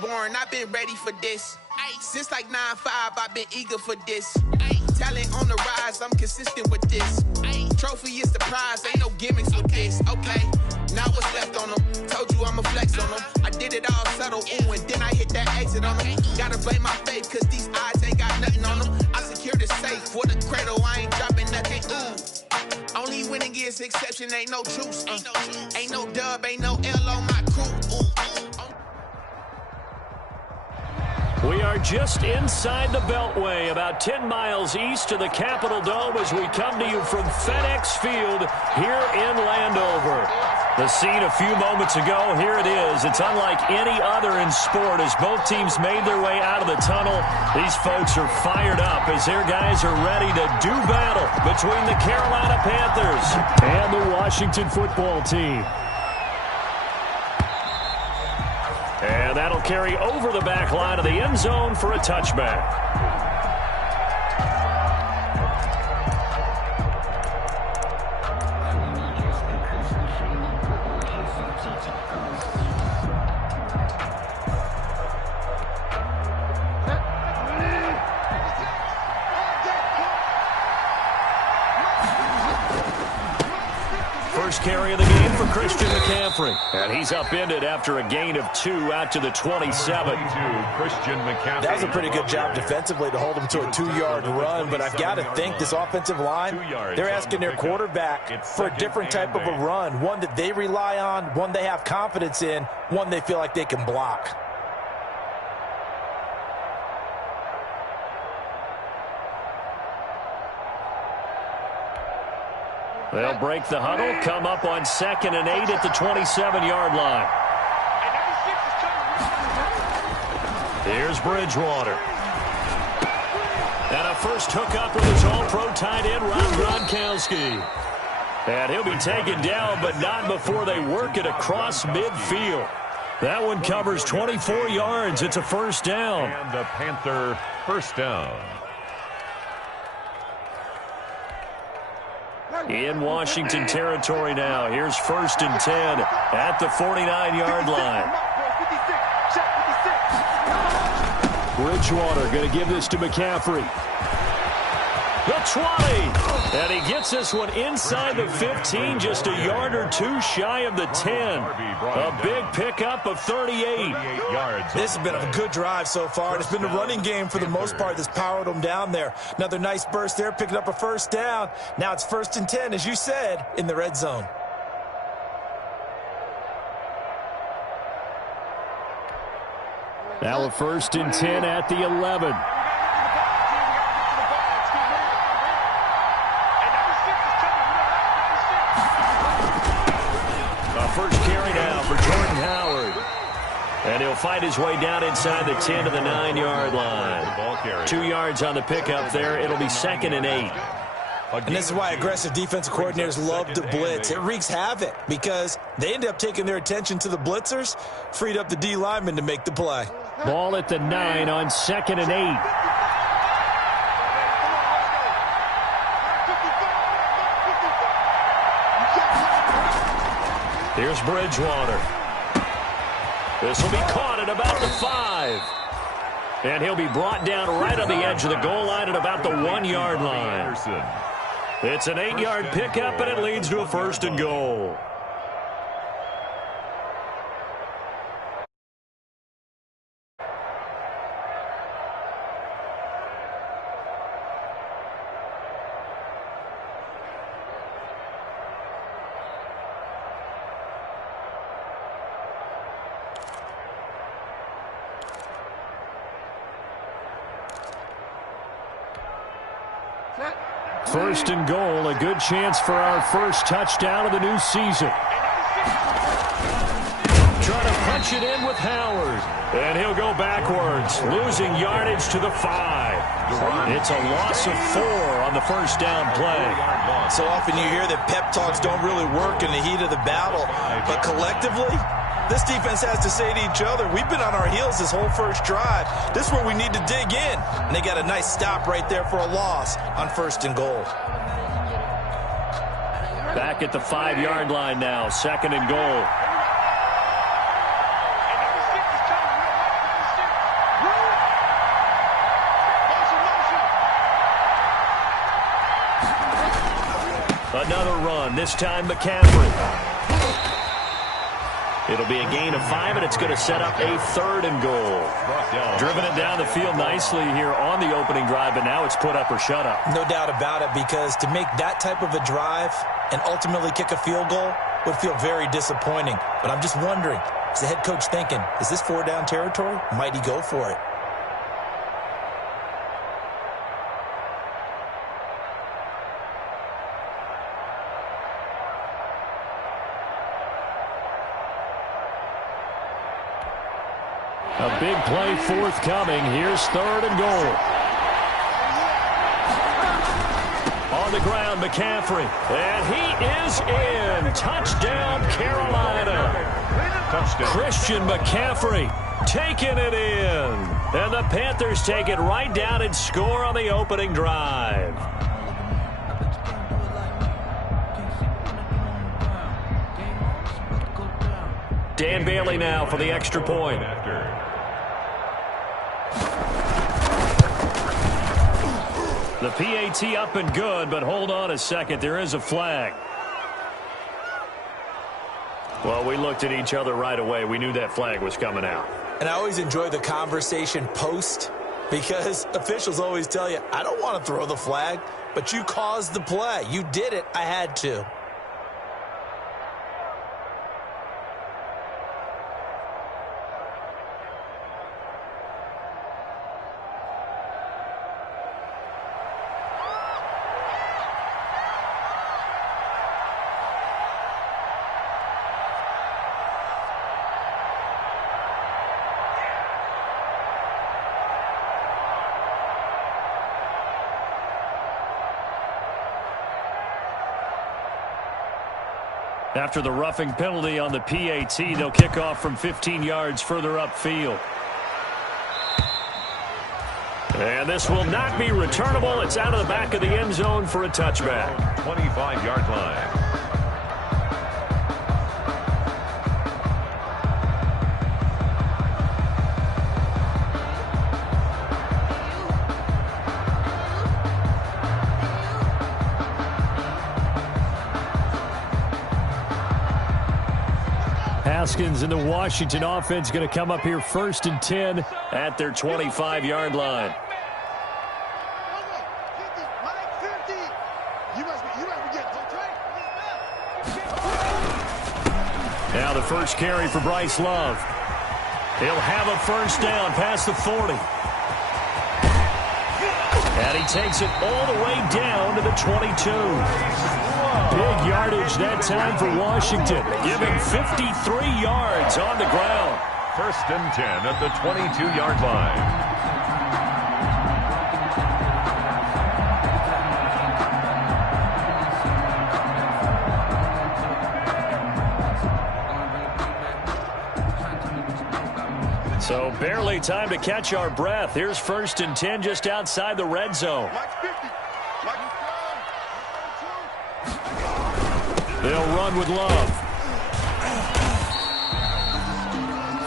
born, I've been ready for this. Since like 9-5, I've been eager for this. Talent on the rise, I'm consistent with this. Trophy is the prize, ain't no gimmicks with this. Okay, now what's left on them? Told you I'ma flex on them. I did it all subtle, ooh, and then I hit that exit on them. Gotta blame my faith, cause these odds ain't got nothing on them. I secure the safe for the cradle, I ain't dropping nothing, ooh. Only winning is exception, ain't no truce. Ain't no dub, ain't no L on my crew, ooh. We are just inside the Beltway, about 10 miles east of the Capitol Dome as we come to you from FedEx Field here in Landover. The scene a few moments ago, here it is. It's unlike any other in sport as both teams made their way out of the tunnel. These folks are fired up as their guys are ready to do battle between the Carolina Panthers and the Washington football team. And that'll carry over the back line of the end zone for a touchback. First carry of the game for Christian McCaffrey. And he's upended after a gain of 2 out to the 27. Christian McCaffrey. That was a pretty good job defensively to hold him to a 2-yard run, but I've got to think this offensive line, they're asking their quarterback for a different type of a run, one that they rely on, one they have confidence in, one they feel like they can block. They'll break the huddle, come up on 2nd and 8 at the 27-yard line. Here's Bridgewater. And a first hookup with his all-pro tight end, Rob Gronkowski. And he'll be taken down, but not before they work it across midfield. That one covers 24 yards. It's a first down. And the Panther first down. In Washington territory now. Here's 1st and 10 at the 49-yard line. Bridgewater going to give this to McCaffrey. The 20. And he gets this one inside the 15, just a yard or 2 shy of the 10. A big pickup of 38. This has been a good drive so far. It's been the running game for the most part that's powered them down there. Another nice burst there, picking up a first down. Now it's 1st and 10, as you said, in the red zone. Now a 1st and 10 at the 11. First carry now for Jordan Howard. And he'll fight his way down inside the 10 to the 9-yard line. 2 yards on the pickup there. It'll be 2nd and 8. And this is why aggressive defensive coordinators love to blitz. It wreaks havoc because they end up taking their attention to the blitzers, freed up the D lineman to make the play. Ball at the 9 on 2nd and 8. Here's Bridgewater. This will be caught at about the 5. And he'll be brought down right on the edge of the goal line at about the 1-yard line. It's an 8-yard pickup, and it leads to a 1st and goal. First and goal, a good chance for our first touchdown of the new season. Trying to punch it in with Howard. And he'll go backwards, losing yardage to the 5. It's a loss of 4 on the first down play. So often you hear that pep talks don't really work in the heat of the battle. But collectively, this defense has to say to each other, we've been on our heels this whole first drive. This is where we need to dig in. And they got a nice stop right there for a loss on 1st and goal. Back at the 5-yard line now, 2nd and goal. run. This time McCaffrey. It'll be a gain of 5, and it's going to set up a 3rd and goal. Driven it down the field nicely here on the opening drive, but now it's put up or shut up. No doubt about it, because to make that type of a drive and ultimately kick a field goal would feel very disappointing. But I'm just wondering, is the head coach thinking, is this 4-down territory? Might he go for it? A big play forthcoming. Here's 3rd and goal. On the ground, McCaffrey. And he is in. Touchdown, Carolina. Touchdown. Christian McCaffrey taking it in. And the Panthers take it right down and score on the opening drive. Dan Bailey now for the extra point. The PAT up and good, but hold on a second. There is a flag. Well, we looked at each other right away. We knew that flag was coming out. And I always enjoy the conversation post, because officials always tell you, I don't want to throw the flag, but you caused the play. You did it. I had to. After the roughing penalty on the PAT, they'll kick off from 15 yards further upfield. And this will not be returnable. It's out of the back of the end zone for a touchback. 25-yard line. Haskins and the Washington offense going to come up here 1st and 10 at their 25-yard line. Now the first carry for Bryce Love. He'll have a 1st down past the 40. And he takes it all the way down to the 22. Big yardage that time for Washington, giving 53 yards on the ground. 1st and 10 at the 22-yard line. So barely time to catch our breath. Here's 1st and 10 just outside the red zone. They'll run with Love.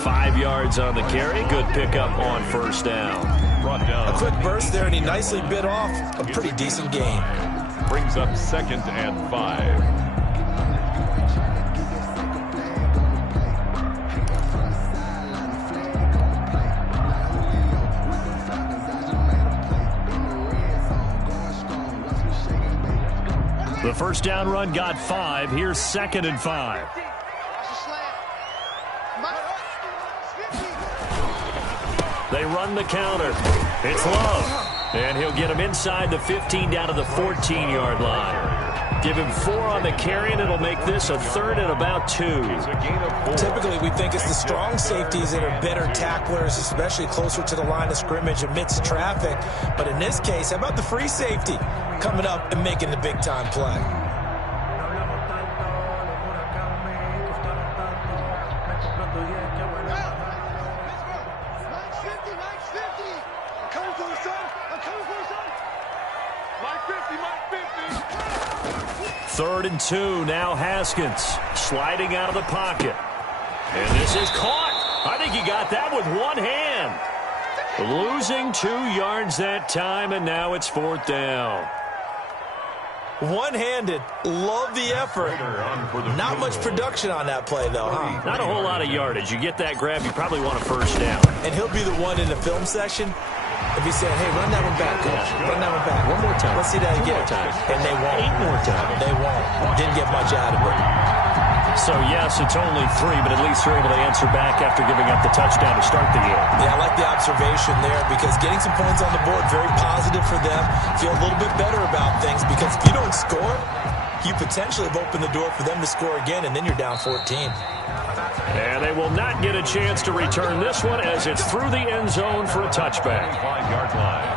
5 yards on the carry. Good pickup on 1st down. Brought down. A quick burst there, and he nicely bit off a pretty decent gain. Brings up 2nd and 5. The 1st down run got 5. Here's 2nd and 5. They run the counter. It's Love. And he'll get him inside the 15 down to the 14-yard line. Give him 4 on the carry, and it'll make this a 3rd and about 2. Typically, we think it's the strong safeties that are better tacklers, especially closer to the line of scrimmage amidst traffic. But in this case, how about the free safety coming up and making the big-time play? Third and 2, now Haskins sliding out of the pocket. And this is caught. I think he got that with one hand. Losing 2 yards that time, and now it's 4th down. One-handed. Love the effort. Not much production on that play, though, huh? Not a whole lot of yardage. You get that grab, you probably want a first down. And he'll be the one in the film session if he's saying, hey, run that one back, coach. Run that one back. One more time. Let's see that again. And they won't. 8 more times. They won't. Didn't get much out of it. So, yes, it's only 3, but at least they're able to answer back after giving up the touchdown to start the year. Yeah, I like the observation there because getting some points on the board, very positive for them. Feel a little bit better about things because if you don't score, you potentially have opened the door for them to score again, and then you're down 14. And they will not get a chance to return this one as it's through the end zone for a touchback. 5-yard line.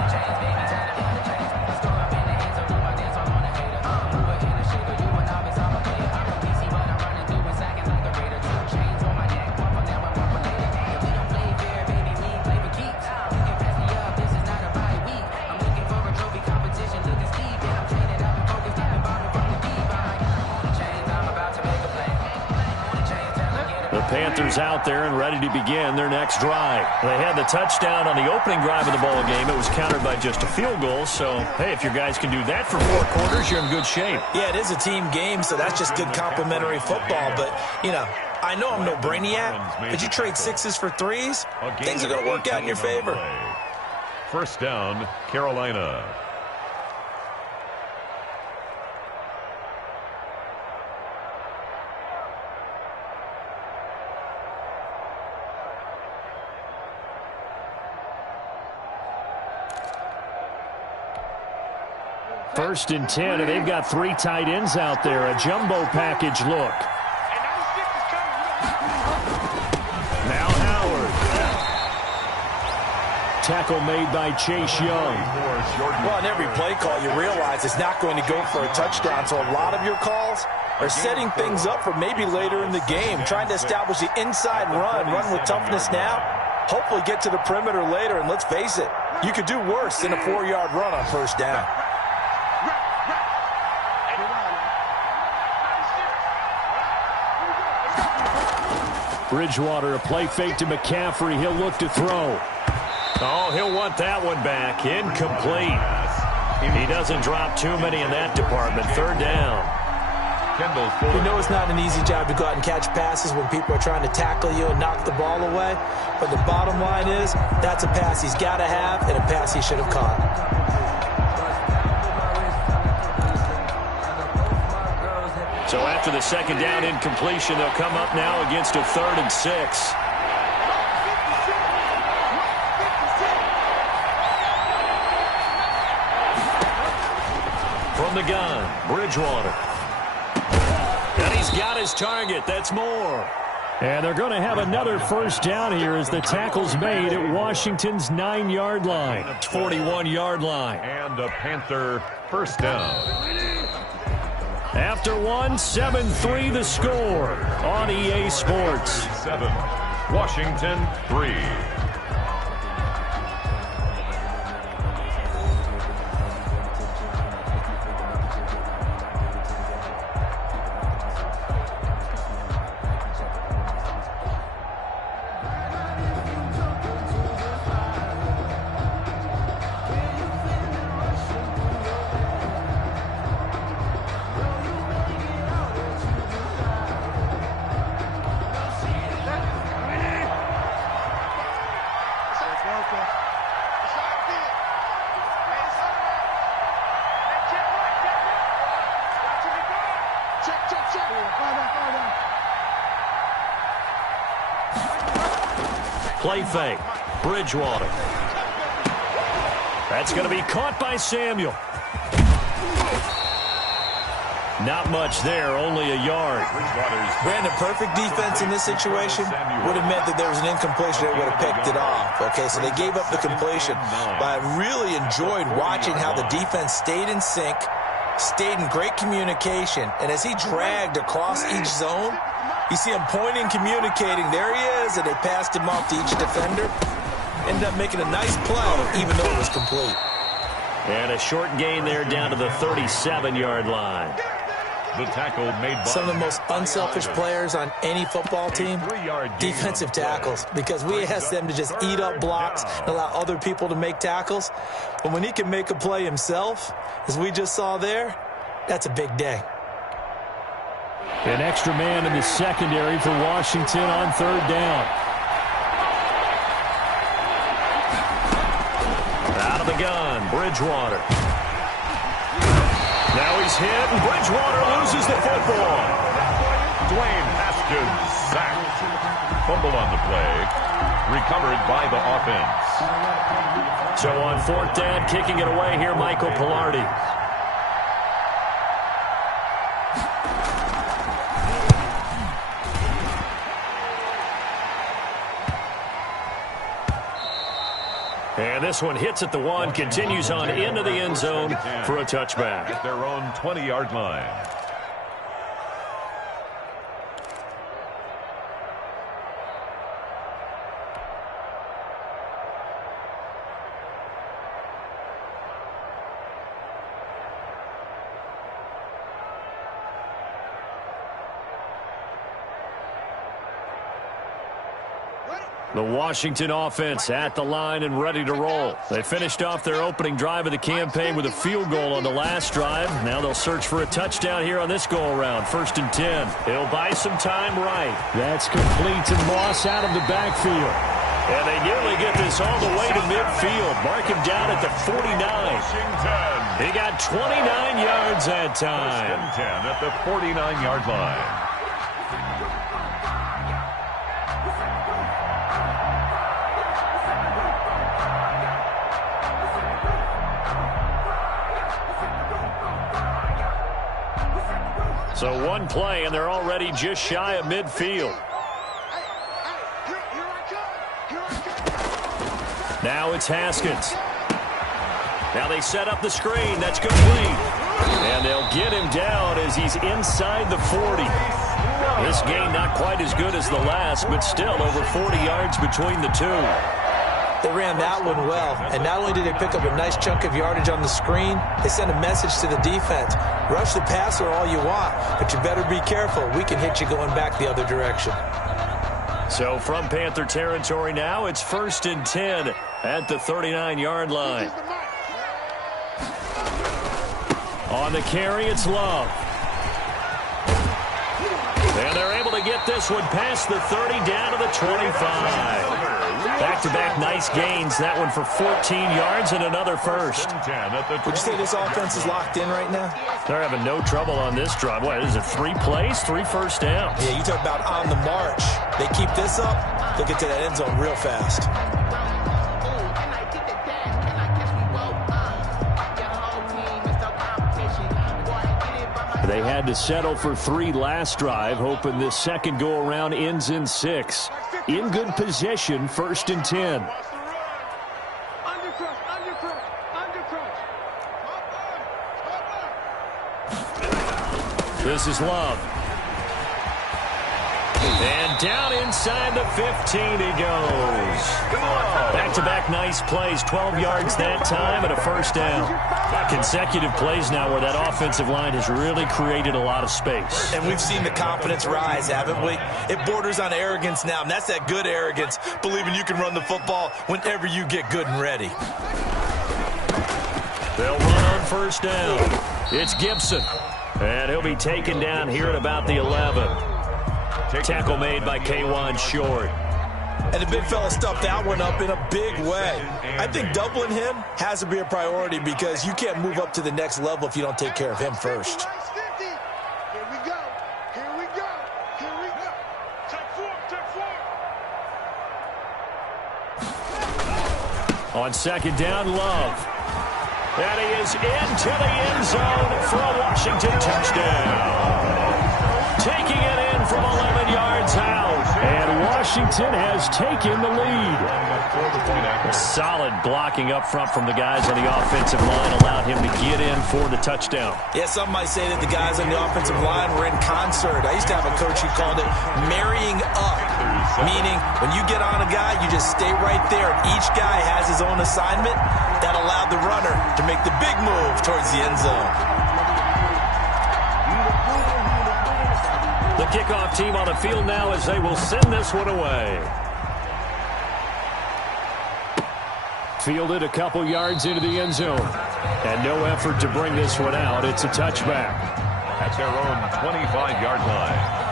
Panthers out there and ready to begin their next drive. They had the touchdown on the opening drive of the ball game. It was countered by just a field goal. So, hey, if your guys can do that for 4 quarters, you're in good shape. Yeah, it is a team game, so that's just good complimentary football. But, you know, I know I'm no brainiac, but you trade 6s for 3s, things are going to work out in your favor. First down, Carolina. First and 10, and they've got 3 tight ends out there. A jumbo package look. Now Howard. Tackle made by Chase Young. Well, in every play call, you realize it's not going to go for a touchdown. So a lot of your calls are setting things up for maybe later in the game, trying to establish the inside run with toughness now, hopefully get to the perimeter later. And let's face it, you could do worse than a 4-yard run on first down. Bridgewater, a play fake to McCaffrey. He'll look to throw. Oh, he'll want that one back. Incomplete. He doesn't drop too many in that department. Third down. You know it's not an easy job to go out and catch passes when people are trying to tackle you and knock the ball away. But the bottom line is that's a pass he's got to have and a pass he should have caught. So after the second down incompletion, they'll come up now against a 3rd and 6. From the gun, Bridgewater. And he's got his target. That's more. And they're going to have another first down here as the tackle's made at Washington's 9-yard line. 41-yard line. And a Panther first down. After 1, 7-3 the score on EA Sports. 7, Washington 3. Play fake. Bridgewater. That's going to be caught by Samuel. Not much there, only a yard. Brandon, perfect defense in this situation would have meant that there was an incompletion that would have picked it off. Okay, so they gave up the completion. But I really enjoyed watching how the defense stayed in sync, stayed in great communication, and as he dragged across each zone, you see him pointing, communicating. There he is, and they passed him off to each defender. Ended up making a nice play, even though it was complete. And a short gain there down to the 37-yard line. The tackle made by some of the most unselfish players on any football team, defensive tackles, because we ask them to just eat up blocks and allow other people to make tackles. But when he can make a play himself, as we just saw there, that's a big day. An extra man in the secondary for Washington on third down. Out of the gun, Bridgewater. Now he's hit, and Bridgewater loses the football. Dwayne Haskins sacked. Fumble on the play. Recovered by the offense. So on fourth down, kicking it away here, Michael Pilardi. And this one hits at the 1, continues on into the end zone for a touchback. At their own 20-yard line. The Washington offense at the line and ready to roll. They finished off their opening drive of the campaign with a field goal on the last drive. Now they'll search for a touchdown here on this go-around. 1st and 10. He'll buy some time right. That's complete to Moss out of the backfield. And they nearly get this all the way to midfield. Mark him down at the 49. Washington. He got 29 yards that time. 1st and 10 at the 49-yard line. So one play, and they're already just shy of midfield. Now it's Haskins. Now they set up the screen. That's complete. And they'll get him down as he's inside the 40. This game not quite as good as the last, but still over 40 yards between the two. They ran that one well, and not only did they pick up a nice chunk of yardage on the screen, they sent a message to the defense. Rush the passer all you want, but you better be careful. We can hit you going back the other direction. So from Panther territory now, it's 1st and 10 at the 39-yard line. On the carry, it's Love. And they're able to get this one past the 30 down to the 25. Back-to-back nice gains. That one for 14 yards and another first. Would you say this offense is locked in right now? They're having no trouble on this drive. What is it, 3 plays, 3 first downs? Yeah, you talk about on the march. They keep this up, they'll get to that end zone real fast. They had to settle for 3 last drive, hoping this second go-around ends in 6. In good possession, 1st and 10. This is Love. And down inside the 15 he goes. Back-to-back nice plays, 12 yards that time and a first down. Consecutive plays now where that offensive line has really created a lot of space. And we've seen the confidence rise, haven't we? It borders on arrogance now, and that's that good arrogance, believing you can run the football whenever you get good and ready. They'll run on first down. It's Gibson. And he'll be taken down here at about the 11. Tackle made by K1 Short. And the big fella stuffed that one up in a big way. I think doubling him has to be a priority because you can't move up to the next level if you don't take care of him first. On second down, Love. And he is into the end zone for a Washington touchdown. Taking it in from 11 yards out. And Washington has taken the lead. Solid blocking up front from the guys on the offensive line allowed him to get in for the touchdown. Yeah, some might say that the guys on the offensive line were in concert. I used to have a coach who called it marrying up, meaning when you get on a guy, you just stay right there. Each guy has his own assignment. That allowed the runner to make the big move towards the end zone. The kickoff team on the field now as they will send this one away. Fielded a couple yards into the end zone. And no effort to bring this one out. It's a touchback. At their own 25-yard line.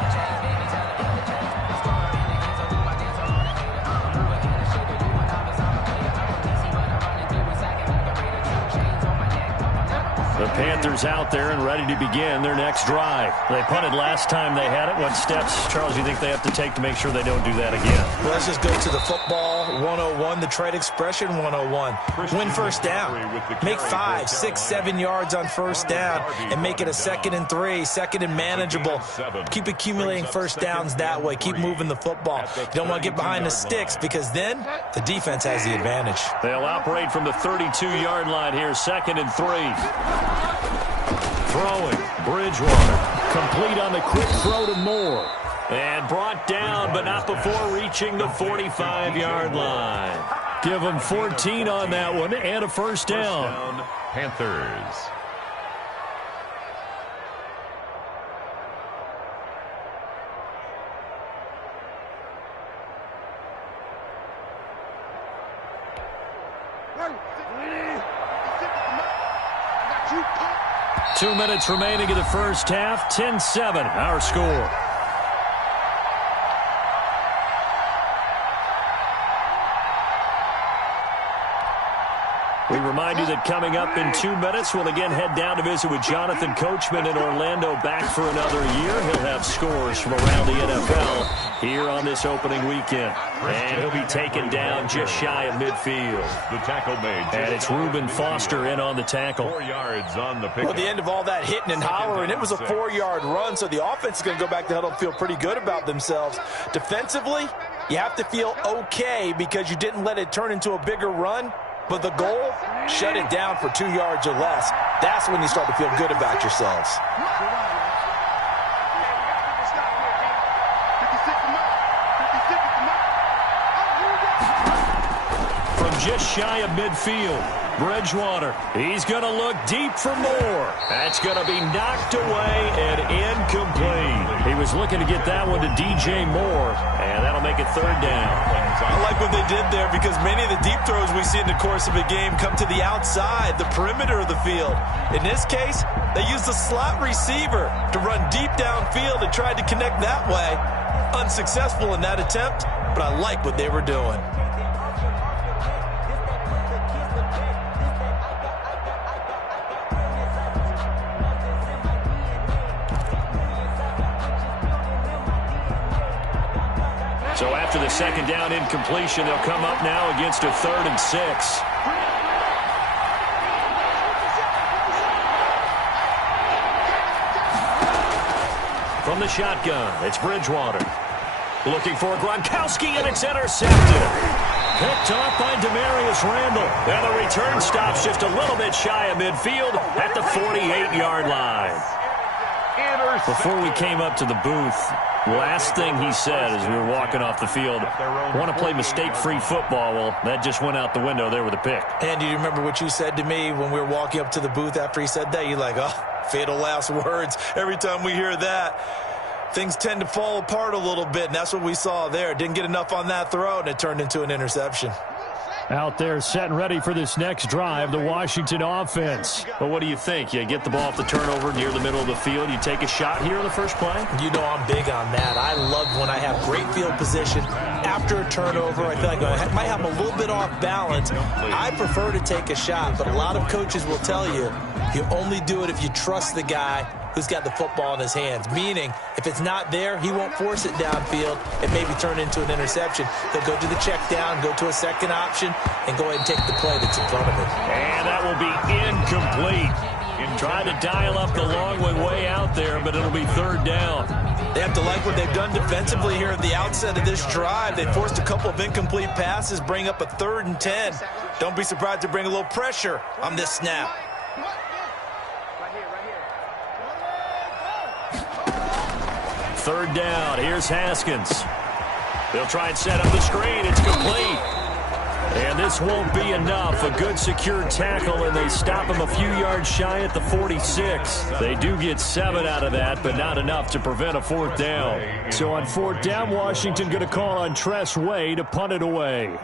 The Panthers out there and ready to begin their next drive. They punted last time they had it. What steps, Charles, do you think they have to take to make sure they don't do that again? Well, let's just go to the football 101, the trade expression 101. Win first down. Make 5, 6, 7 yards on first down and make it a 2nd and 3, 2nd and manageable. Keep accumulating first downs that way. Keep moving the football. You don't want to get behind the sticks because then the defense has the advantage. They'll operate from the 32-yard line here, 2nd and 3. Throwing, Bridgewater, complete on the quick throw to Moore. And brought down, but not before reaching the 45-yard line. Give them 14 on that one and a first down. Panthers. Two minutes remaining in the first half. 10-7, our score. We remind you that coming up in 2 minutes, we'll again head down to visit with Jonathan Coachman in Orlando, back for another year. He'll have scores from around the NFL here on this opening weekend. And he'll be taken down just shy of midfield. The tackle made. And it's Reuben Foster in on the tackle. 4 yards on the pick. Well, at the end of all that hitting and hollering, it was a 4-yard run, so the offense is going to go back to huddle and feel pretty good about themselves. Defensively, you have to feel okay because you didn't let it turn into a bigger run. But the goal, shut it down for 2 yards or less. That's when you start to feel good about yourselves. From just shy of midfield, Bridgewater, he's going to look deep for more. That's going to be knocked away and incomplete. He was looking to get that one to DJ Moore, and that'll make it 3rd down. I like what they did there because many of the deep throws we see in the course of a game come to the outside, the perimeter of the field. In this case, they used the slot receiver to run deep downfield and tried to connect that way. Unsuccessful in that attempt, but I like what they were doing. So after the 2nd down incompletion, they'll come up now against a 3rd and 6. From the shotgun, it's Bridgewater. Looking for Gronkowski, and it's intercepted. Picked off by Demarius Randall. And the return stops just a little bit shy of midfield at the 48-yard line. Before we came up to the booth, last thing he said as we were walking off the field, want to play mistake-free football. Well, that just went out the window there with a pick. And do you remember what you said to me when we were walking up to the booth after he said that? You're like, oh, fatal last words. Every time we hear that, things tend to fall apart a little bit, and that's what we saw there. Didn't get enough on that throw, and it turned into an interception. Out there set and ready for this next drive, the Washington offense. But what do you think? You get the ball off the turnover near the middle of the field. You take a shot here in the first play? You know I'm big on that. I love when I have great field position after a turnover. I feel like I might have a little bit off balance. I prefer to take a shot, but a lot of coaches will tell you you only do it if you trust the guy who's got the football in his hands. Meaning, if it's not there, he won't force it downfield and maybe turn into an interception. He'll go to the check down, go to a second option, and go ahead and take the play that's in front of him. And that will be incomplete. Trying to dial up the long way out there, but it'll be 3rd down. They have to like what they've done defensively here at the outset of this drive. They forced a couple of incomplete passes, bring up a 3rd and 10. Don't be surprised to bring a little pressure on this snap. Third down. Here's Haskins. They'll try and set up the screen. It's complete. And this won't be enough. A good secure tackle, and they stop him a few yards shy at the 46. They do get 7 out of that, but not enough to prevent a 4th down. So on 4th down, Washington going to call on Tress Way to punt it away.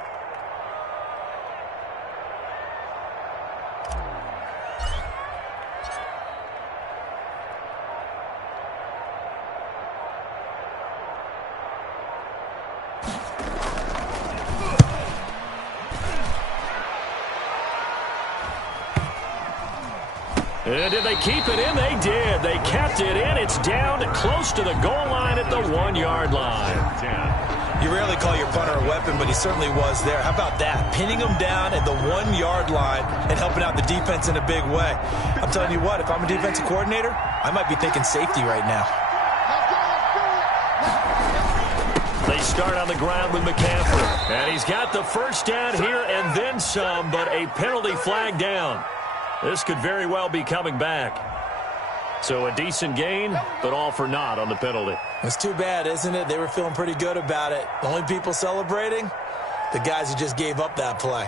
And did they keep it in? They did. They kept it in. It's down close to the goal line at the 1-yard line. You rarely call your punter a weapon, but he certainly was there. How about that? Pinning him down at the 1-yard line and helping out the defense in a big way. I'm telling you what, if I'm a defensive coordinator, I might be thinking safety right now. They start on the ground with McCaffrey. And he's got the first down here and then some, but a penalty flag down. This could very well be coming back. So a decent gain, but all for naught on the penalty. It's too bad, isn't it? They were feeling pretty good about it. The only people celebrating? The guys who just gave up that play.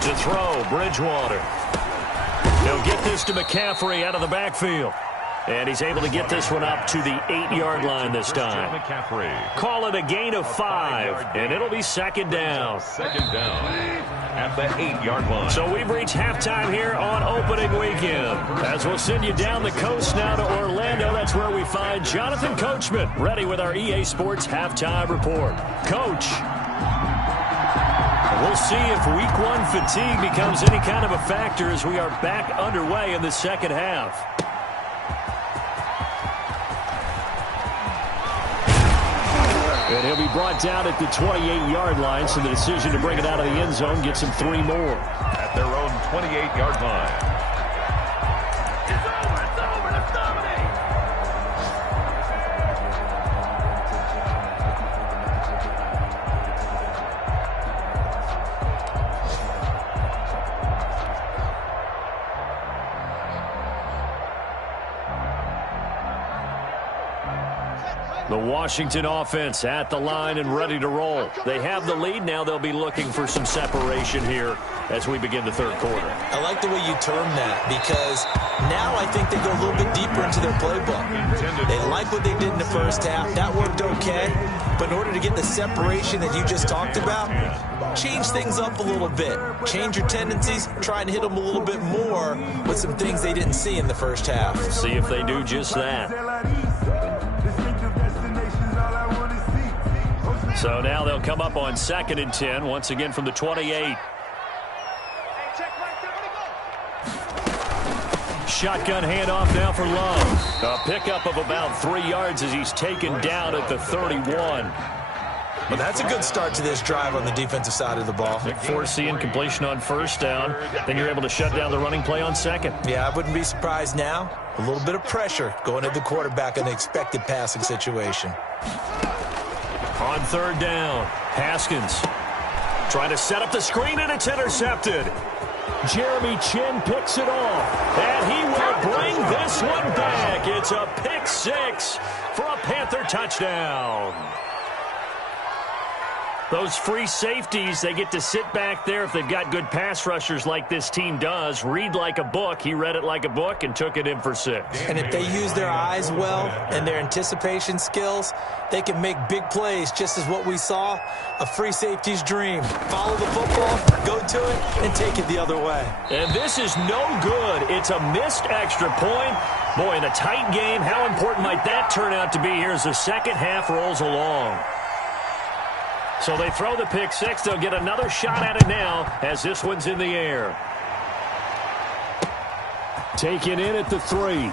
To throw, Bridgewater. He'll get this to McCaffrey out of the backfield. And he's able to get this one up to the 8-yard line this time. Call it a gain of 5, and it'll be second down. Second down at the 8-yard line. So we've reached halftime here on opening weekend. As we'll send you down the coast now to Orlando, that's where we find Jonathan Coachman, ready with our EA Sports halftime report. Coach, we'll see if week 1 fatigue becomes any kind of a factor as we are back underway in the second half. And he'll be brought down at the 28-yard line, so the decision to bring it out of the end zone gets him 3 more. At their own 28-yard line. The Washington offense at the line and ready to roll. They have the lead. Now they'll be looking for some separation here as we begin the third quarter. I like the way you term that because now I think they go a little bit deeper into their playbook. They like what they did in the first half. That worked okay. But in order to get the separation that you just talked about, change things up a little bit. Change your tendencies. Try and hit them a little bit more with some things they didn't see in the first half. See if they do just that. So now they'll come up on 2nd and 10, once again from the 28. Shotgun handoff now for Love. A pickup of about 3 yards as he's taken down at the 31. Well, that's a good start to this drive on the defensive side of the ball. Forcing completion on first down. Then you're able to shut down the running play on second. Yeah, I wouldn't be surprised now. A little bit of pressure going at the quarterback in an expected passing situation. On third down, Haskins trying to set up the screen, and it's intercepted. Jeremy Chin picks it off, and he will bring this one back. It's a pick 6 for a Panther touchdown. Those free safeties, they get to sit back there if they've got good pass rushers like this team does. Read like a book. He read it like a book and took it in for 6. And if they use their eyes well and their anticipation skills, they can make big plays, just as what we saw, a free safety's dream. Follow the football, go to it, and take it the other way. And this is no good. It's a missed extra point. Boy, in a tight game, how important might that turn out to be here as the second half rolls along? So they throw the pick 6. They'll get another shot at it now as this one's in the air. Taken in at the 3.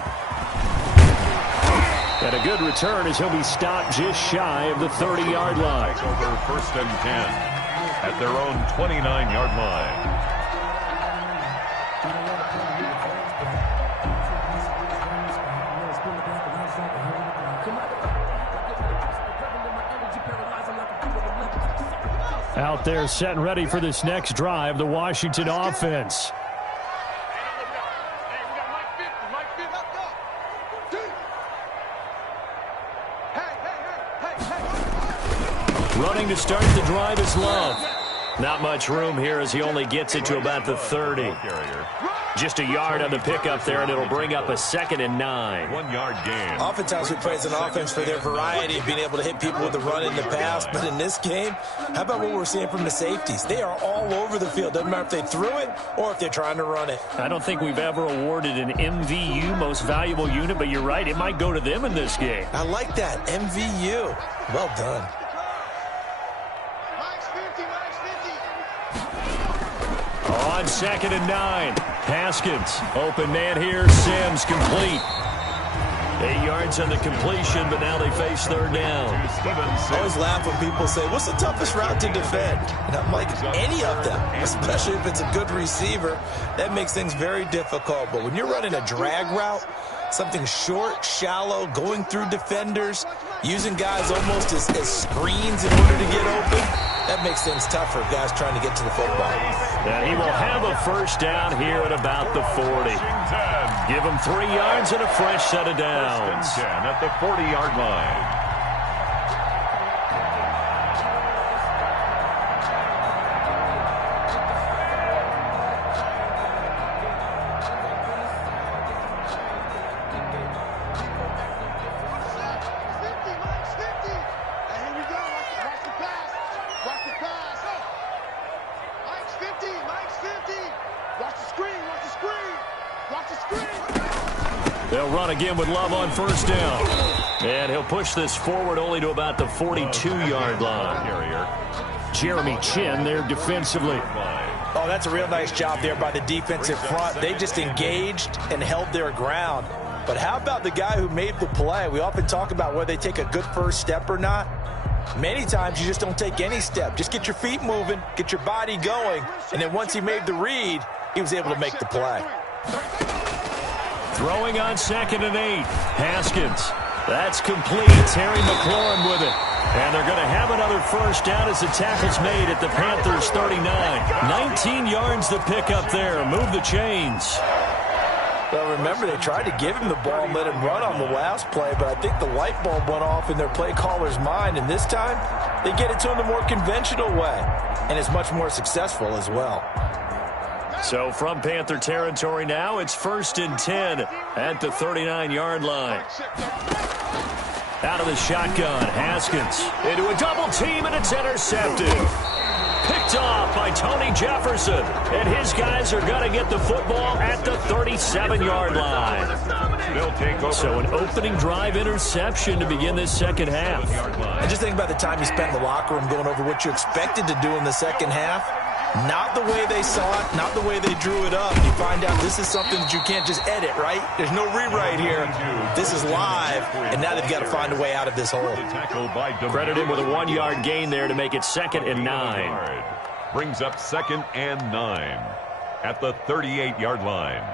And a good return as he'll be stopped just shy of the 30-yard line. Over 1st and 10 at their own 29-yard line. Out there set and ready for this next drive, the Washington offense. Running to start the drive is Love. Not much room here as he only gets it to about the 30. Just a yard on the pickup there, and it'll bring up a 2nd and 9. 1 yard gain. Oftentimes we praise an offense for their variety of being able to hit people with the run in the pass, but in this game, how about what we're seeing from the safeties? They are all over the field. Doesn't matter if they threw it or if they're trying to run it. I don't think we've ever awarded an MVU, most valuable unit, but you're right, it might go to them in this game. I like that, MVU. Well done. On 2nd and 9, Haskins, open man here, Sims complete. 8 yards on the completion, but now they face 3rd down. I always laugh when people say, what's the toughest route to defend? And I'm like, any of them, especially if it's a good receiver. That makes things very difficult. But when you're running a drag route, something short, shallow, going through defenders, using guys almost as screens in order to get open, that makes things tough for guys trying to get to the football. And he will have a 1st down here at about the 40. Give him 3 yards and a fresh set of downs. 1st and 10 at the 40-yard line. They'll run again with Love on 1st down. And he'll push this forward only to about the 42-yard line. Jeremy Chin there defensively. Oh, that's a real nice job there by the defensive front. They just engaged and held their ground. But how about the guy who made the play? We often talk about whether they take a good first step or not. Many times you just don't take any step. Just get your feet moving, get your body going, and then once he made the read, he was able to make the play. Throwing on 2nd and 8. Haskins. That's complete. Terry McLaurin with it. And they're going to have another 1st down as the tackle's made at the Panthers' 39. 19 yards to pick up there. Move the chains. Well, remember, they tried to give him the ball and let him run on the last play, but I think the light bulb went off in their play caller's mind, and this time they get it to him the more conventional way, and it's much more successful as well. So from Panther territory now, it's 1st and 10 at the 39-yard line. Out of the shotgun, Haskins into a double team, and it's intercepted. Picked off by Tony Jefferson, and his guys are going to get the football at the 37-yard line. So an opening drive interception to begin this 2nd half. And just think about the time you spent in the locker room going over what you expected to do in the 2nd half. Not the way they saw it, not the way they drew it up. You find out this is something that you can't just edit, right? There's no rewrite here. This is live, and now they've got to find a way out of this hole. Credit him with a 1-yard gain there to make it 2nd and 9. Brings up 2nd and 9 at the 38-yard line.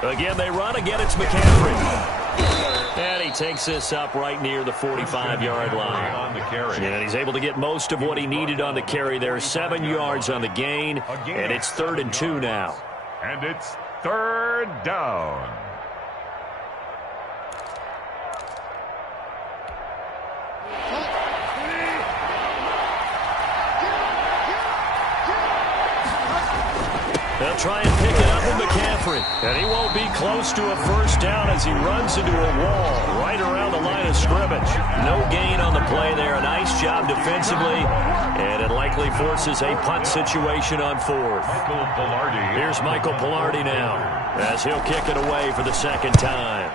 Again, they run. Again, it's McCaffrey. And he takes this up right near the 45-yard line. On the carry. And he's able to get most of what he needed on the carry there. 7 yards on the gain, and it's 3rd and 2 now. And it's 3rd down. They'll try and pick it up with McCaffrey. And he won't be close to a 1st down as he runs into a wall right around the line of scrimmage. No gain on the play there. A nice job defensively. And it likely forces a punt situation on 4th. Here's Michael Pilardi now as he'll kick it away for the 2nd time.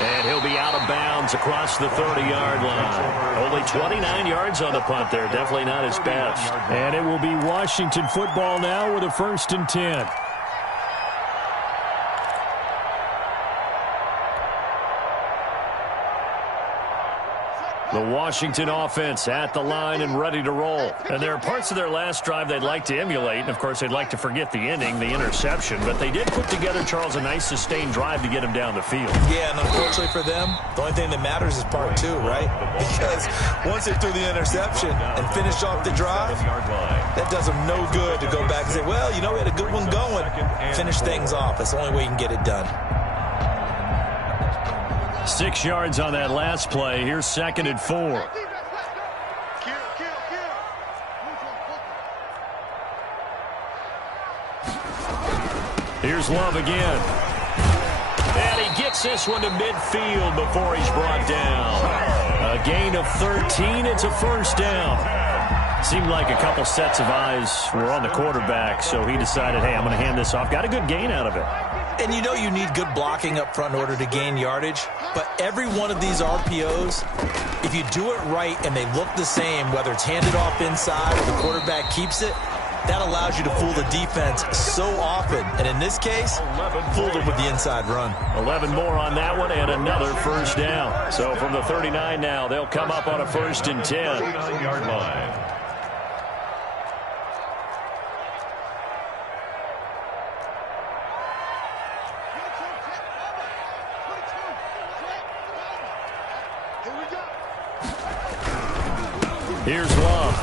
And he'll be out of bounds across the 30-yard line. Only 29 yards on the punt there. Definitely not his best. And it will be Washington football now with a 1st and 10. The Washington offense at the line and ready to roll. And there are parts of their last drive they'd like to emulate. And, of course, they'd like to forget the ending, the interception. But they did put together, Charles, a nice sustained drive to get him down the field. Yeah, and unfortunately for them, the only thing that matters is part two, right? Because once they threw the interception and finished off the drive, that does them no good to go back and say, well, you know, we had a good one going. Finish things off. That's the only way you can get it done. 6 yards on that last play. Here's 2nd and 4. Here's Love again. And he gets this one to midfield before he's brought down. A gain of 13. It's a first down. Seemed like a couple sets of eyes were on the quarterback, so he decided, hey, I'm going to hand this off. Got a good gain out of it. And you know you need good blocking up front in order to gain yardage. But every one of these RPOs, if you do it right and they look the same, whether it's handed off inside or the quarterback keeps it, that allows you to fool the defense so often. And in this case, fooled them with the inside run. 11 more on that one and another first down. So from the 39 now, they'll come up on a 1st and 10. 39-yard line. Here's Love.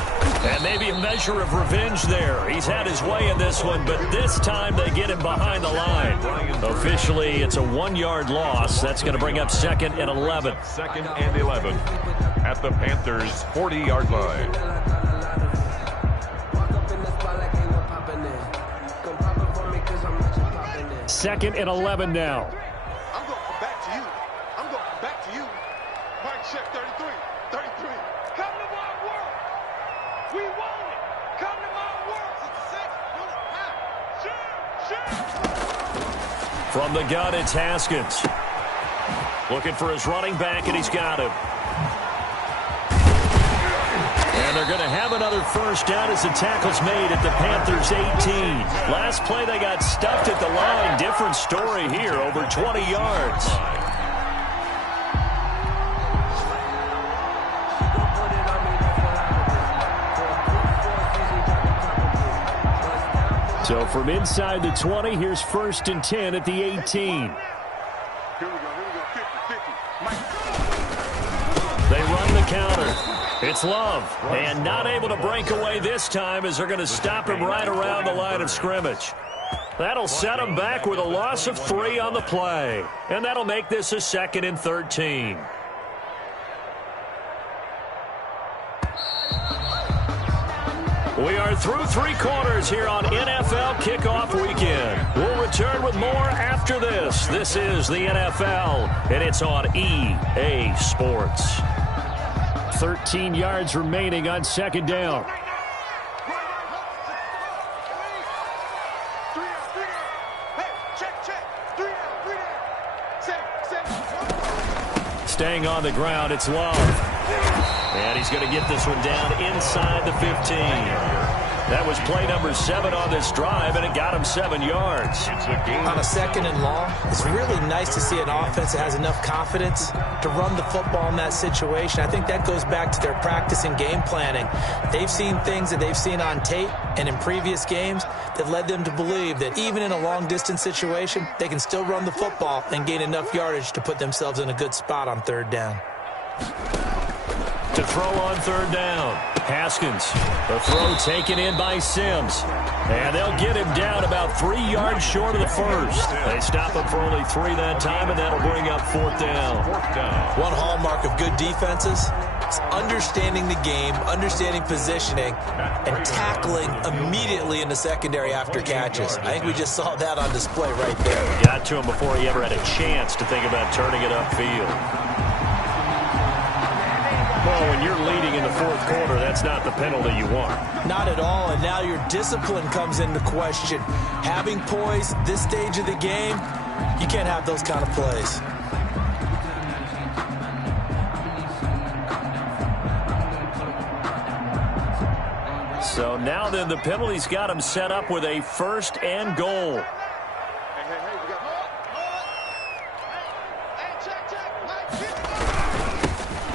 And maybe a measure of revenge there. He's had his way in this one, but this time they get him behind the line. Officially, it's a 1-yard loss. That's going to bring up 2nd and 11. 2nd and 11 at the Panthers' 40-yard line. Second and 11 now. I'm going back to you. I'm going back to you. Mike check 33. 33. Come to my world. We want it. Come to my world. 66. From the gun, it's Haskins. Looking for his running back, and he's got him. And they're going to have another first down as the tackle's made at the Panthers' 18. Last play, they got stuffed at the line. Different story here, over 20 yards. So from inside the 20, here's 1st and 10 at the 18. Here we go. 50. They run the counter. It's Love. And not able to break away this time as they're going to stop him right around the line of scrimmage. That'll set him back with a loss of 3 on the play. And that'll make this a 2nd and 13. We are through 3 quarters here on NFL Kickoff Weekend. We'll return with more after this. This is the NFL, and it's on EA Sports. 13 yards remaining on 2nd down. Staying on the ground, it's Love. And he's going to get this one down inside the 15. That was play number 7 on this drive, and it got him 7 yards. On a 2nd and long, it's really nice to see an offense that has enough confidence to run the football in that situation. I think that goes back to their practice and game planning. They've seen things that they've seen on tape and in previous games that led them to believe that even in a long-distance situation, they can still run the football and gain enough yardage to put themselves in a good spot on 3rd down. To throw on 3rd down. Haskins. The throw taken in by Sims. And they'll get him down about 3 yards short of the first. They stop him for only 3 that time, and that'll bring up 4th down. One hallmark of good defenses is understanding the game, understanding positioning, and tackling immediately in the secondary after catches. I think we just saw that on display right there. Got to him before he ever had a chance to think about turning it upfield. Well, when you're leading in the 4th quarter, that's not the penalty you want. Not at all, and now your discipline comes into question. Having poise this stage of the game, you can't have those kind of plays. So now then, the penalty's got him set up with a 1st and goal.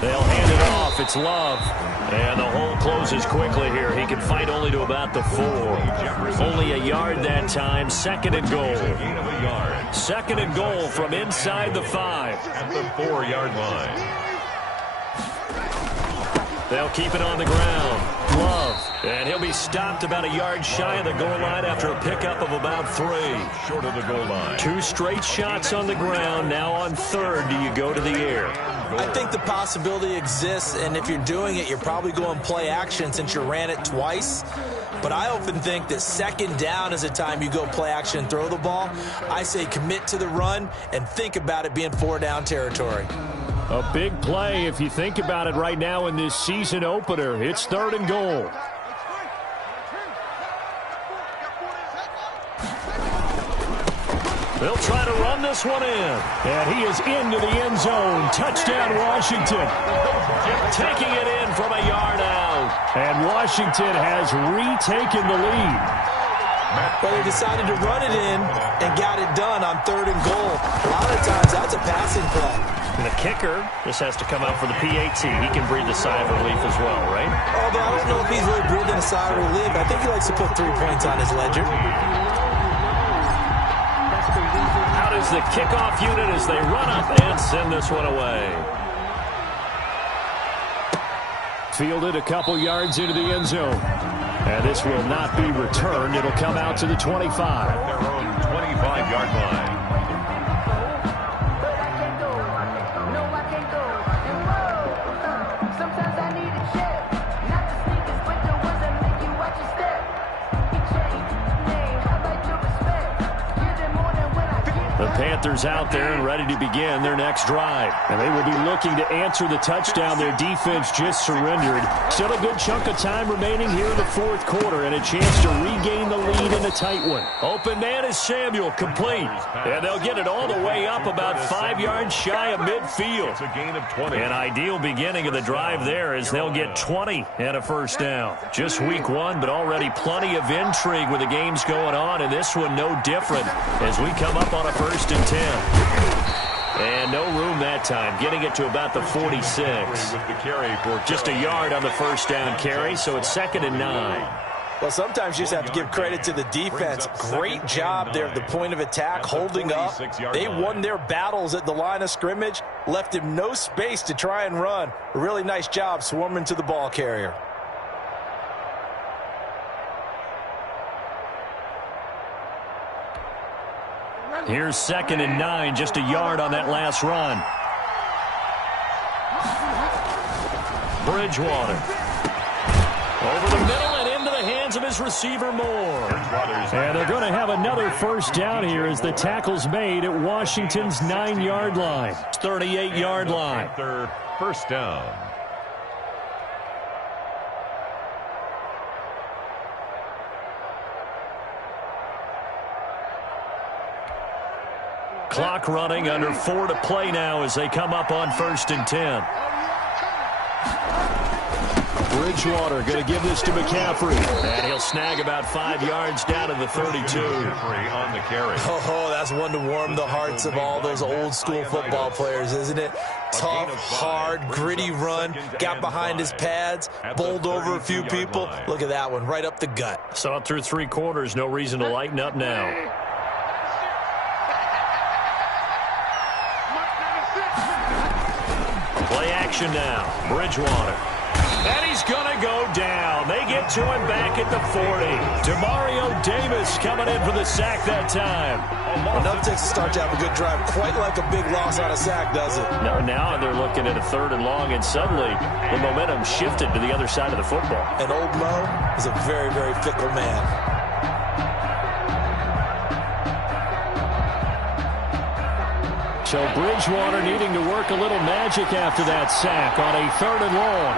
They'll hand it off. It's Love. And the hole closes quickly here. He can fight only to about the 4. Only a yard that time. Second and goal. Second and goal from inside the 5. At the 4-yard line. They'll keep it on the ground. Love. And he'll be stopped about a yard shy of the goal line after a pickup of about 3. Short of the goal line. 2 straight shots on the ground. Now on third, do you go to the air? I think the possibility exists, and if you're doing it, you're probably going play action since you ran it twice. But I often think that second down is a time you go play action and throw the ball. I say commit to the run and think about it being 4-down territory. A big play if you think about it right now in this season opener. It's third and goal. They'll try to run this one in. And he is into the end zone. Touchdown, Washington. Taking it in from a yard out. And Washington has retaken the lead. Well, they decided to run it in and got it done on third and goal. A lot of times, that's a passing play. And the kicker just has to come out for the PAT. He can breathe a sigh of relief as well, right? Although I don't know if he's really breathing a sigh of relief. I think he likes to put 3 points on his ledger. How does the kickoff unit as they run up and send this one away? Fielded a couple yards into the end zone. And this will not be returned. It'll come out to the 25. Their own 25-yard line. Panthers out there and ready to begin their next drive. And they will be looking to answer the touchdown their defense just surrendered. Still a good chunk of time remaining here in the fourth quarter and a chance to regain the lead in a tight one. Open man is Samuel, complete. And they'll get it all the way up about 5 yards shy of midfield. It's a gain of 20. An ideal beginning of the drive there as they'll get 20 and a first down. Just week 1, but already plenty of intrigue with the games going on, and this one no different as we come up on a first and 10. And no room that time, getting it to about the 46. Just a yard on the first down carry, so it's second and 9. Well, sometimes you just have to give credit to the defense. Great job there at the point of attack, holding up. They won their battles at the line of scrimmage, left him no space to try and run. A really nice job swarming to the ball carrier. Here's second and 9, just a yard on that last run. Bridgewater. Over the middle and into the hands of his receiver Moore. And they're going to have another first down here as the tackle's made at Washington's 9-yard line. 38-yard line. Third first down. Clock running, under 4 to play now as they come up on first and 10. Bridgewater going to give this to McCaffrey. And he'll snag about 5 yards down to the 32. On the carry. Oh, that's one to warm the hearts of all those old school football players, isn't it? Tough, hard, gritty run. Got behind his pads, bowled over a few people. Look at that one, right up the gut. Saw it through 3 quarters. No reason to lighten up now. Play action now. Bridgewater. And he's going to go down. They get to him back at the 40. Demario Davis coming in for the sack that time. Enough takes a start to have a good drive. Quite like a big loss on a sack, does it? Now they're looking at a third and long, and suddenly the momentum shifted to the other side of the football. And old Mo is a very, very fickle man. So Bridgewater needing to work a little magic after that sack on a third and long.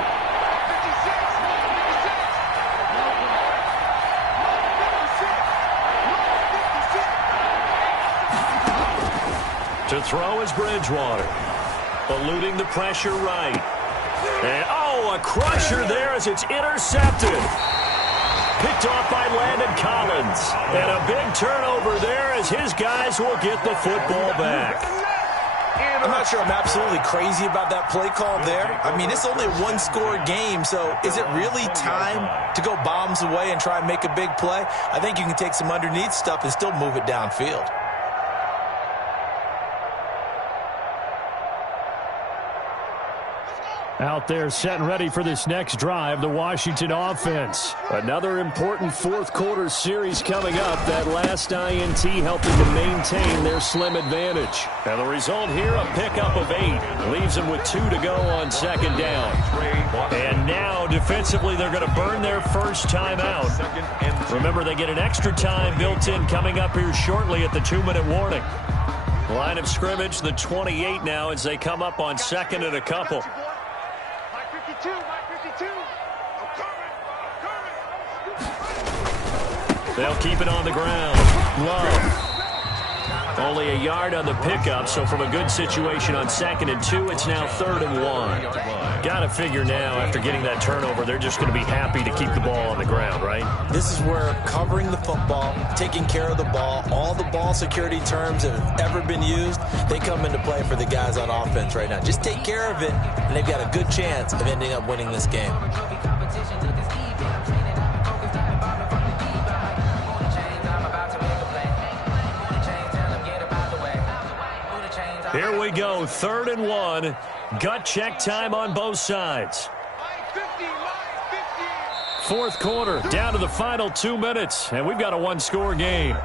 To throw is Bridgewater. Eluding the pressure right. And, a crusher there as it's intercepted. Picked off by Landon Collins. And a big turnover there as his guys will get the football back. I'm not sure I'm absolutely crazy about that play call there. I mean, it's only a one-score game, so is it really time to go bombs away and try and make a big play? I think you can take some underneath stuff and still move it downfield. Out there set and ready for this next drive, the Washington offense. Another important fourth quarter series coming up. That last INT helping to maintain their slim advantage. And the result here, a pickup of 8. Leaves them with 2 to go on second down. And now, defensively, they're going to burn their first timeout. Remember, they get an extra time built in coming up here shortly at the 2-minute warning. Line of scrimmage, the 28 now as they come up on second and a couple. They'll keep it on the ground. Love. Only a yard on the pickup, so from a good situation on 2nd and 2, it's now 3rd and 1. Got to figure now, after getting that turnover, they're just going to be happy to keep the ball on the ground, right? This is where covering the football, taking care of the ball, all the ball security terms that have ever been used, they come into play for the guys on offense right now. Just take care of it, and they've got a good chance of ending up winning this game. Here we go, 3rd and 1. Gut check time on both sides. Fourth quarter, down to the final 2 minutes, and we've got a one-score game.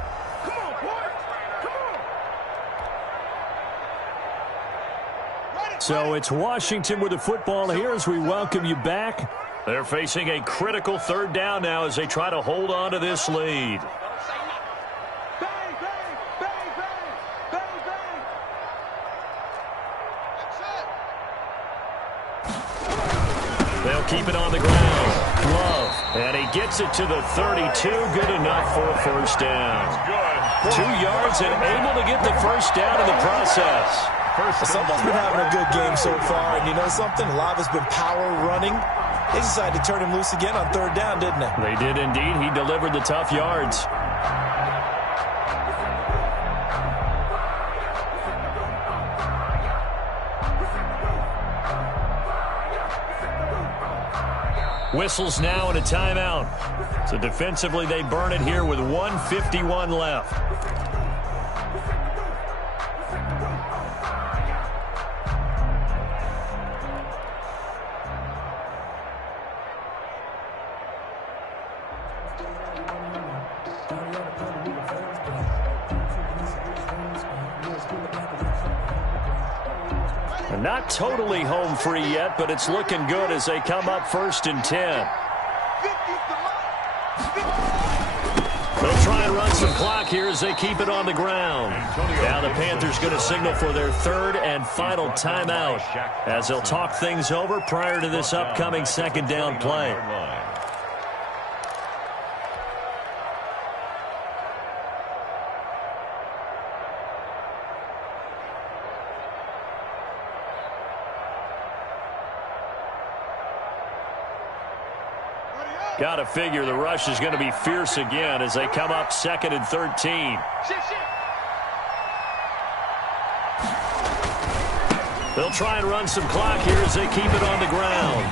So it's Washington with the football here as we welcome you back. They're facing a critical 3rd down now as they try to hold on to this lead. They'll keep it on the ground. Love. And he gets it to the 32. Good enough for a first down. 2 yards and able to get the first down in the process. Someone's been having a good game so far, and you know something? A lot of it's been power running. They decided to turn him loose again on 3rd down, didn't they? They did indeed. He delivered the tough yards. Whistles now and a timeout. So defensively, they burn it here with 1:51 left. Not totally home free yet, but it's looking good as they come up 1st and 10. They'll try and run some clock here as they keep it on the ground. Now the Panthers going to signal for their 3rd and final timeout as they'll talk things over prior to this upcoming 2nd down play. Got to figure the rush is going to be fierce again as they come up 2nd and 13. They'll try and run some clock here as they keep it on the ground.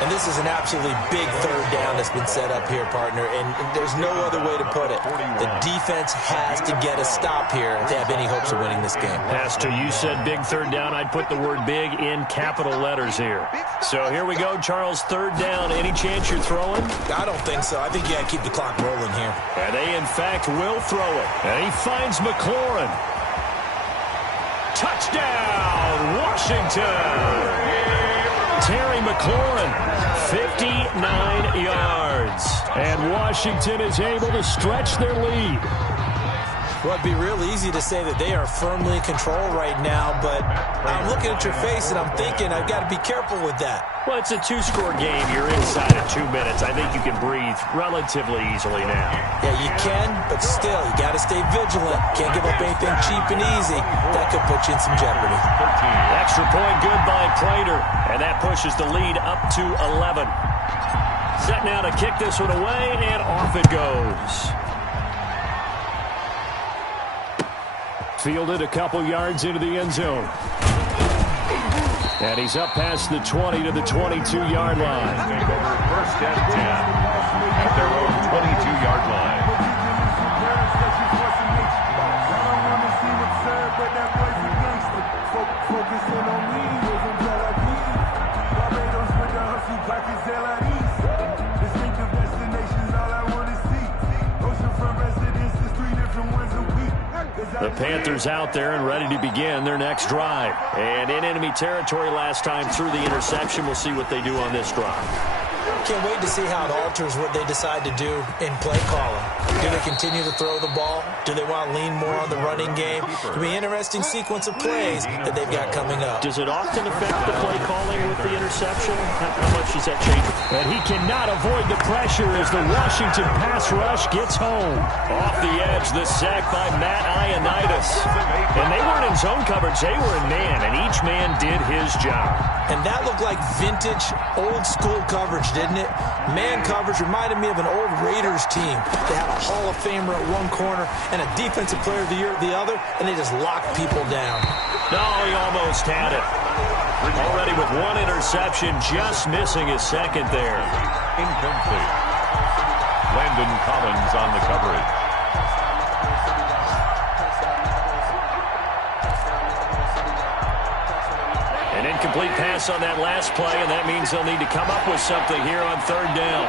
And this is an absolutely big 3rd down that's been set up here, partner, and there's no other way to put it. The defense has to get a stop here if they have any hopes of winning this game. Pastor, you said big 3rd down. I'd put the word big in capital letters here. So here we go, Charles, 3rd down. Any chance you're throwing? I don't think so. I think you got to keep the clock rolling here. And they, in fact, will throw it. And he finds McLaurin. Touchdown, Washington! Terry McLaurin, 59 yards. And Washington is able to stretch their lead. Well, it'd be real easy to say that they are firmly in control right now, but I'm looking at your face and I'm thinking I've got to be careful with that. Well, it's a 2-score game. You're inside of 2 minutes. I think you can breathe relatively easily now. Yeah, you can, but still, you got to stay vigilant. Can't give up anything cheap and easy. That could put you in some jeopardy. Extra point good by Prater, and that pushes the lead up to 11. Set now to kick this one away, and off it goes. Fielded a couple yards into the end zone. And he's up past the 20 to the 22-yard line. Take over first and 10 at their own 22-yard line. The Panthers out there and ready to begin their next drive. And in enemy territory last time through the interception. We'll see what they do on this drive. Can't wait to see how it alters what they decide to do in play calling. Do they continue to throw the ball? Do they want to lean more on the running game? It'll be an interesting sequence of plays that they've got coming up. Does it often affect the play calling with the interception? How much does that change? And he cannot avoid the pressure as the Washington pass rush gets home. Off the edge, the sack by Matt Ioannidis. And they weren't in zone coverage. They were in man, and each man did his job. And that looked like vintage, old-school coverage, didn't it? Man coverage reminded me of an old Raiders team. They had a Hall of Famer at one corner and a Defensive Player of the Year at the other, and they just locked people down. No, he almost had it. Already with one interception, just missing his second there. Incomplete. Landon Collins on the coverage. An incomplete pass on that last play, and that means they'll need to come up with something here on third down.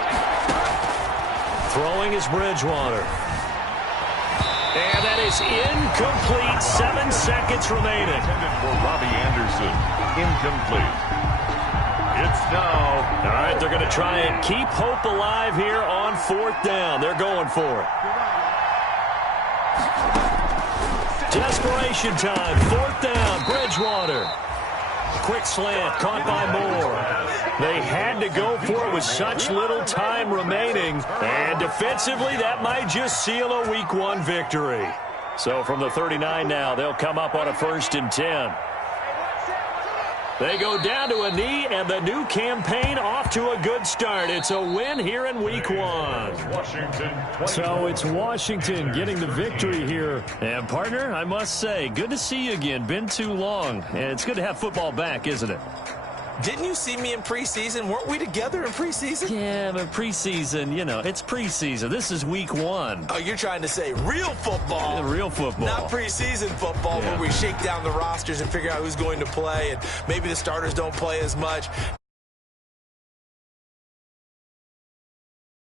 Throwing is Bridgewater. And that is incomplete. 7 seconds remaining. Intended for Robbie Anderson. Incomplete. It's now. All right, they're going to try and keep hope alive here on fourth down. They're going for it. Desperation time. Fourth down. Bridgewater. Quick slant, caught by Moore. They had to go for it with such little time remaining. And defensively, that might just seal a Week 1 victory. So from the 39 now, they'll come up on a 1st and 10. They go down to a knee, and the new campaign off to a good start. It's a win here in Week 1. So it's Washington getting the victory here. And, partner, I must say, good to see you again. Been too long. And it's good to have football back, isn't it? Didn't you see me in preseason? Weren't we together in preseason? Yeah, but preseason, you know, it's preseason. This is Week 1. Oh, you're trying to say real football. Yeah, real football. Not preseason football where we shake down the rosters and figure out who's going to play, and maybe the starters don't play as much.